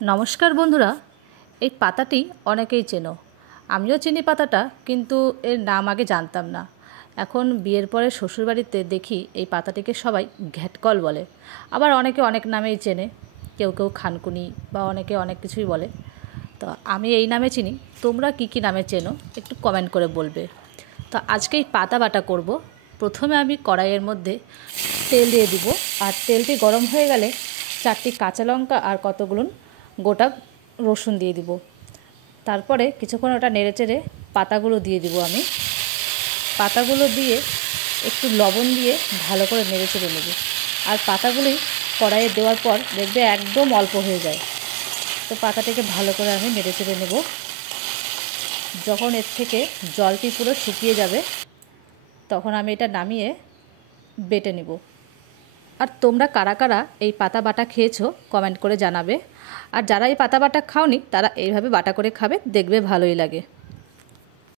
নমস্কার বন্ধুরা, এই পাতাটি অনেকেই চেনো। আমিও চিনি পাতাটা, কিন্তু এর নাম আগে জানতাম না। এখন বিয়ের পরে শ্বশুরবাড়িতে দেখি এই পাতাটিকে সবাই ঘ্যাটকল বলে, আবার অনেকে অনেক নামেই চেনে। কেউ কেউ খানকুনি বা অনেকে অনেক কিছুই বলে। তো আমি এই নামে চিনি, তোমরা কি কি নামে চেনো একটু কমেন্ট করে বলবে। তো আজকে এই পাতা বাটা করব। প্রথমে আমি কড়াইয়ের মধ্যে তেল দিয়ে দিব, আর তেলটি গরম হয়ে গেলে 4টি কাঁচা লঙ্কা আর কতগুলো গোটা রসুন দিয়ে দিব। তারপরে কিছুক্ষণ ওটা নেড়েচেড়ে পাতাগুলো দিয়ে দিব। আমি পাতাগুলো দিয়ে একটু লবণ দিয়ে ভালো করে নেড়েচেড়ে নেব। আর পাতাগুলি কড়াইয়ে দেওয়ার পর দেখবে একদম অল্প হয়ে যায়। তো পাতাটাকে ভালো করে আমি নেড়েচেড়ে নেব। যখন এর থেকে জলটি পুরো শুকিয়ে যাবে তখন আমি এটা নামিয়ে বেটে নেব। আর তোমরা কারা কারা এই পাতা বাটা খেয়েছো কমেন্ট করে জানাবে। আর যারা এই পাতা বাটা খাওনি তারা এইভাবে বাটা করে খাবে, দেখবে ভালোই লাগে।